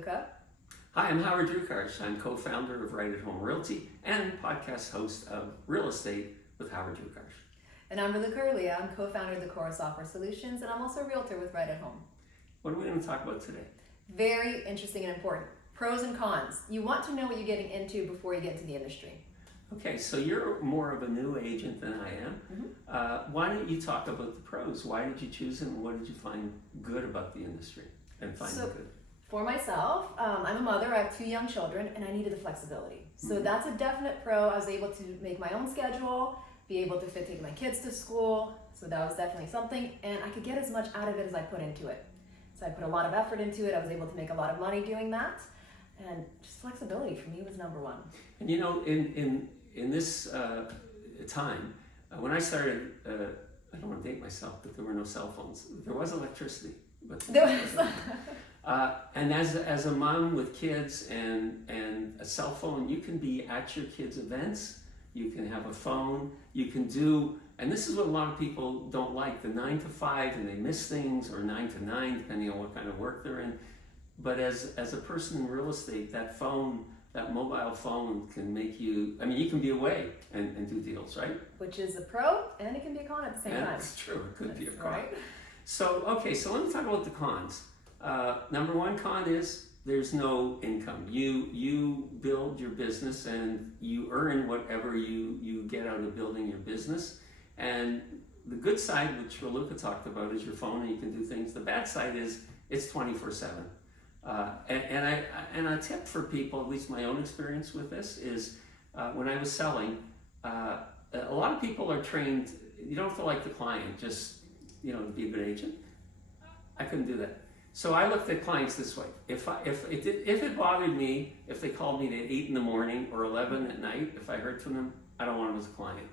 Raluca. Hi, I'm Howard Drukarsh. I'm co-founder of Right at Home Realty and podcast host of Real Estate with Howard Drukarsh. And I'm Raluca. I'm co-founder of the Core Software Solutions, and I'm also a realtor with Right at Home. What are we going to talk about today? Very interesting and important. Pros and cons. You want to know what you're getting into before you get into the industry. Okay, so you're more of a new agent than I am. Mm-hmm. Why don't you talk about the pros? Why did you choose it, and what did you find good about the industry and find it good? For myself, I'm a mother. I have 2 young children, and I needed the flexibility. So that's a definite pro. I was able to make my own schedule, be able to fit taking my kids to school. So that was definitely something, and I could get as much out of it as I put into it. So I put a lot of effort into it. I was able to make a lot of money doing that, and just flexibility for me was number one. And you know, in this time, when I started, I don't want to date myself, but there were no cell phones. There was electricity, but and as a mom with kids and a cell phone, you can be at your kids' events. You can have a phone. You can do, and this is what a lot of people don't like, the 9 to 5, and they miss things, or 9 to 9, depending on what kind of work they're in. But as a person in real estate, that phone, that mobile phone can make you, I mean, you can be away and do deals, right? Which is a pro, and it can be a con at the same time. That's true, it could be a pro. Right? So, okay, so let me talk about the cons. Number one con is there's no income. You build your business and you earn whatever you get out of building your business. And the good side, which Raluca talked about, is your phone and you can do things. The bad side is it's 24/7. And a tip for people, at least my own experience with this, is when I was selling, a lot of people are trained. You don't have to like the client, just to be a good agent. I couldn't do that. So I looked at clients this way. If it bothered me, if they called me at 8 in the morning or 11 at night, if I heard from them, I don't want them as a client.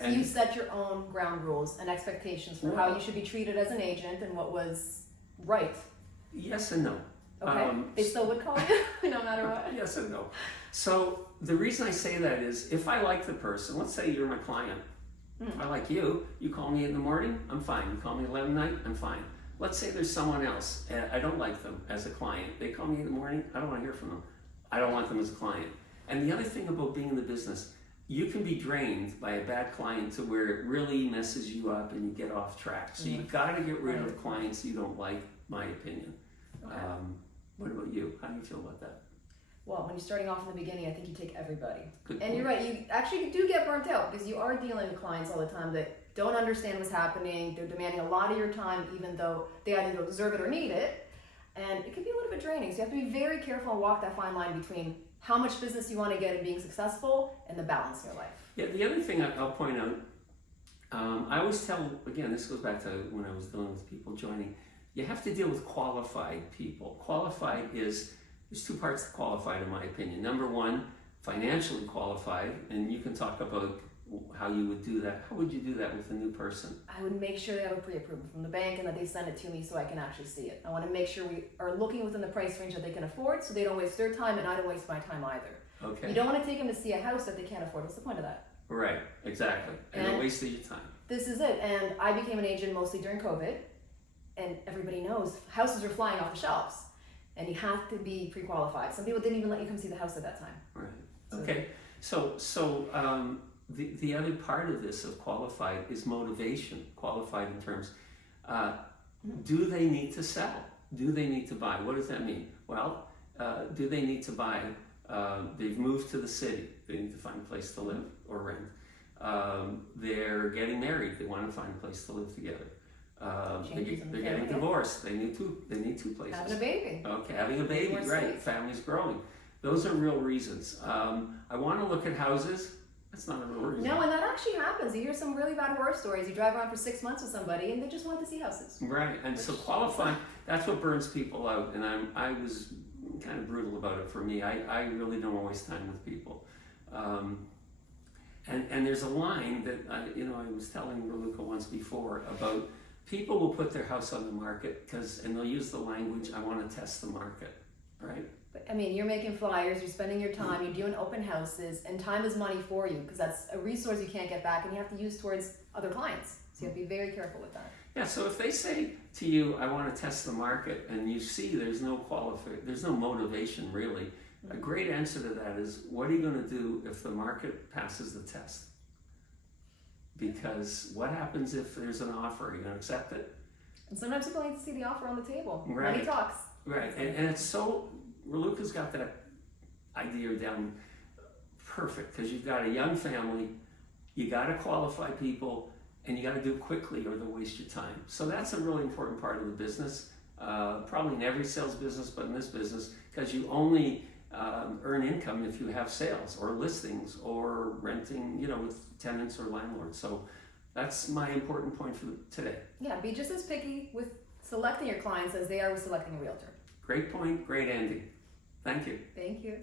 So you set your own ground rules and expectations for how you should be treated as an agent and what was right. Yes and no. Okay. They still would call you no matter what? Yes and no. So the reason I say that is if I like the person, let's say you're my client, I like you, you call me in the morning, I'm fine. You call me 11 at night, I'm fine. Let's say there's someone else, and I don't like them as a client. They call me in the morning, I don't want to hear from them. I don't want them as a client. And the other thing about being in the business, you can be drained by a bad client to where it really messes you up and you get off track. So you've got to get rid of clients you don't like, my opinion. Okay. What about you? How do you feel about that? Well, when you're starting off in the beginning, I think you take everybody. Good and point. You're right, you actually do get burnt out because you are dealing with clients all the time that don't understand what's happening. They're demanding a lot of your time even though they either don't deserve it or need it. And it can be a little bit draining. So you have to be very careful and walk that fine line between how much business you want to get and being successful and the balance in your life. Yeah, the other thing I'll point out, I always tell, again, this goes back to when I was dealing with people joining, you have to deal with qualified people. Qualified is, there's 2 parts to qualified in my opinion. Number one, financially qualified, and you can talk about how you would do that. How would you do that with a new person? I would make sure they have a pre-approval from the bank and that they send it to me so I can actually see it. I want to make sure we are looking within the price range that they can afford so they don't waste their time and I don't waste my time either. Okay. You don't want to take them to see a house that they can't afford. What's the point of that? Right, exactly. And it wasted your time. This is it. And I became an agent mostly during COVID. And everybody knows houses are flying off the shelves. And you have to be pre-qualified. Some people didn't even let you come see the house at that time. Right. Okay. So the other part of this of qualified is motivation. Qualified in terms, do they need to sell? Do they need to buy? What does that mean? Well, do they need to buy? They've moved to the city. They need to find a place to live or rent. They're getting married. They want to find a place to live together. They're getting divorced. They need two places. Having a baby. Okay, having a baby, right. Family's growing. Those are real reasons. I want to look at houses. That's not a real reason. No, and that actually happens. You hear some really bad horror stories. You drive around for 6 months with somebody and they just want to see houses. Right, and so qualifying, that's what burns people out. And I was kind of brutal about it for me. I really don't want to waste time with people. And there's a line that I was telling Raluca once before about people will put their house on the market and they'll use the language, I want to test the market, right? But, I mean, you're making flyers, you're spending your time, you're doing open houses, and time is money for you because that's a resource you can't get back and you have to use towards other clients. So So you have to be very careful with that. Yeah, so if they say to you, I want to test the market, and you see there's no motivation really, a great answer to that is, what are you going to do if the market passes the test? Because what happens if there's an offer? Are you going to accept it? And sometimes people need to see the offer on the table. Right. Money talks. Right, and it's so, Raluca's got that idea down perfect, because you've got a young family, you got to qualify people, and you got to do it quickly or they'll waste your time. So that's a really important part of the business, probably in every sales business, but in this business, because you only earn income if you have sales or listings or renting, with tenants or landlords. So that's my important point for today. Yeah, be just as picky with selecting your clients as they are with selecting a realtor. Great point, great ending. Thank you. Thank you.